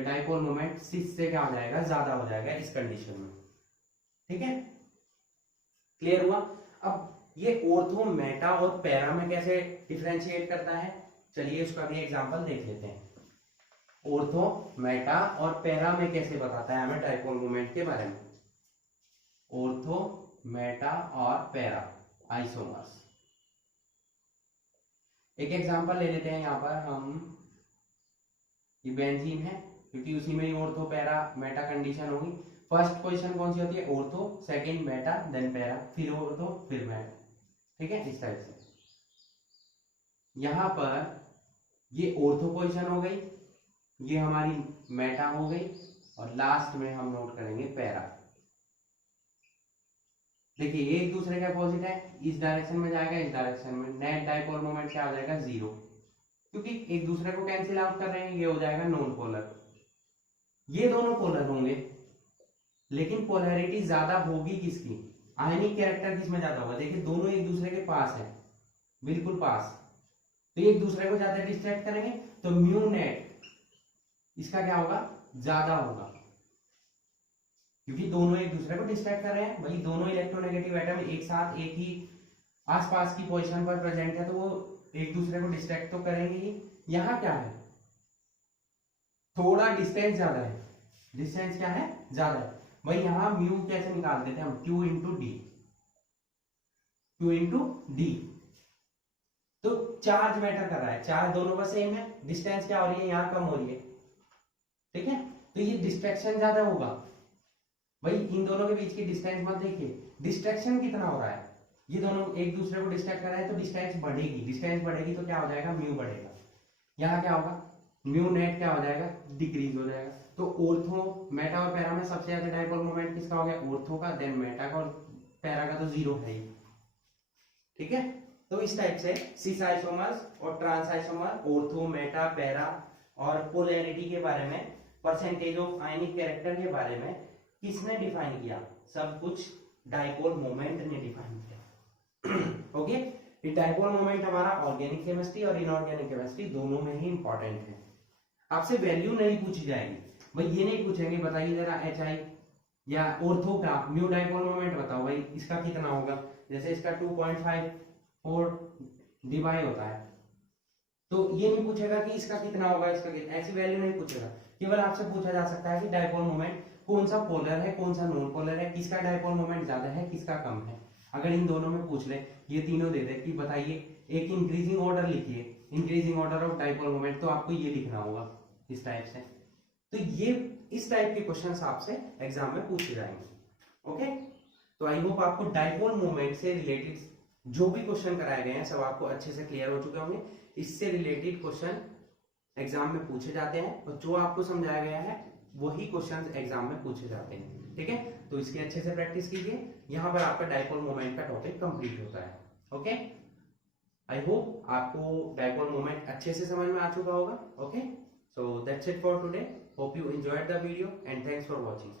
डाइपोल मोमेंट सिस से क्या हो जाएगा, ज्यादा हो जाएगा इस कंडीशन में, ठीक है। क्लियर हुआ। अब ये ऑर्थो, मेटा और पैरा में कैसे डिफरेंशिएट करता है, चलिए उसका भी एग्जांपल देख लेते हैं। ऑर्थो, मेटा और पैरा में कैसे बताता है हमें डाइपोल मोमेंट के बारे में। ऑर्थो, मेटा और पैरा आइसोमर्स। एक एग्जांपल ले लेते हैं, यहाँ पर हम, ये बेंजीन है क्योंकि उसी में ही ऑर्थो, पैरा, मेटा कंडीशन होगी। फर्स्ट पोजीशन कौन सी होती है, ortho, second meta, then para, फिर ऑर्थो, फिर मेटा, ठीक है, इस टाइप से। यहां पर ये ऑर्थो पोजीशन हो गई, ये हमारी मेटा हो गई, और लास्ट में हम नोट करेंगे पैरा। देखिए एक दूसरे के अपोजिट है, इस डायरेक्शन में जाएगा, इस डायरेक्शन में, नेट डाइपोल मोमेंट क्या हो जाएगा, 0, क्योंकि एक दूसरे को कैंसिल आउट कर रहे हैं, ये हो जाएगा नॉन पोलर। ये दोनों पोलर होंगे, लेकिन पोलैरिटी ज्यादा होगी किसकी, आयनिक कैरेक्टर किसमें ज्यादा होगा। देखिए दोनों एक दूसरे के पास है, बिल्कुल पास, तो एक दूसरे को ज्यादा डिस्ट्रैक्ट करेंगे, तो म्यू नेट इसका क्या होगा, ज्यादा होगा, क्योंकि दोनों एक दूसरे को डिस्ट्रैक्ट कर रहे हैं। वही दोनों इलेक्ट्रोनेगेटिव एटम एक साथ एक ही आसपास की पोजीशन पर प्रेजेंट है, तो वो एक दूसरे को डिस्ट्रैक्ट तो करेंगे ही। यहाँ क्या है, थोड़ा डिस्टेंस ज्यादा है, डिस्टेंस क्या है, ज्यादा है। वही यहाँ म्यू कैसे निकाल देते हैं हम, Q into D, Q into D. तो चार्ज मैटर कर रहा है, चार्ज दोनों का सेम है, डिस्टेंस क्या हो रही है, यहाँ कम हो रही है, ठीक है। तो ये डिस्ट्रैक्शन ज्यादा होगा। भाई इन दोनों के बीच की डिस्टेंस मत देखिए, डिस्ट्रैक्शन कितना हो रहा है, ये दोनों एक दूसरे को डिस्ट्रैक्ट कर रहे हैं, तो डिस्टेंस बढ़ेगी, डिस्टेंस बढ़ेगी तो क्या हो जाएगा, म्यू बढ़ेगा। यहाँ क्या होगा, म्यू नेट क्या हो जाएगा, डिक्रीज हो जाएगा। तो ऑर्थो, मेटा और पैरा में सबसे ज्यादा डाइपोल मोमेंट किसका हो गया, ऑर्थो का, देन मेटा का, और पैरा का तो जीरो है ही, ठीक है। तो इस टाइप से सिस आइसोमर्स और trans isomer, ortho, meta, para और पोलैरिटी के बारे में, परसेंटेज ऑफ आयनिक कैरेक्टर के बारे में किसने डिफाइन किया, सब कुछ डाइपोल मोमेंट ने डिफाइन किया। ओके, ये डाइपोल मोमेंट हमारा ऑर्गेनिक केमिस्ट्री और इनऑर्गेनिक केमिस्ट्री दोनों में ही इंपॉर्टेंट है। आपसे वैल्यू नहीं पूछी जाएगी, भाई ये नहीं पूछेंगे बताइए जरा HI या ऑर्थो का म्यू डाइपोल मोमेंट बताओ भाई इसका कितना होगा, जैसे इसका 2.54 डिवाइड होता है, तो ये नहीं पूछेगा कि इसका कितना होगा, इसका कितना, ऐसी वैल्यू नहीं पूछेगा। केवल आपसे पूछा जा सकता है कि डाइपोल मोमेंट कौन सा पोलर है, कौन सा नॉन पोलर है, किसका डाइपोल मोमेंट ज्यादा है, किसका कम है। अगर इन दोनों में पूछ ले, ये तीनों दे दे कि बताइए एक इंक्रीजिंग ऑर्डर लिखिए, increasing order of dipole moment, तो आपको ये लिखना होगा इस टाइप से। तो ये इस टाइप के क्वेश्चंस आपसे एग्जाम में पूछे जाएंगे। ओके, तो आई होप आपको डाइपोल मोमेंट से रिलेटेड जो भी क्वेश्चन कराए गए हैं सब आपको अच्छे से क्लियर हो चुके होंगे। इससे रिलेटेड क्वेश्चन एग्जाम में पूछे जाते हैं और जो आपको समझाया गया है वही क्वेश्चंस एग्जाम में पूछे जाते हैं, ठीक है। तो इसकी अच्छे से प्रैक्टिस कीजिए, यहाँ पर आपका डाइपोल मोमेंट का टॉपिक कंप्लीट होता है। ओके, आई होप आपको डाइपोल मोमेंट अच्छे से समझ में आ चुका होगा। Okay, so that's it for today, hope you enjoyed the video and thanks for watching.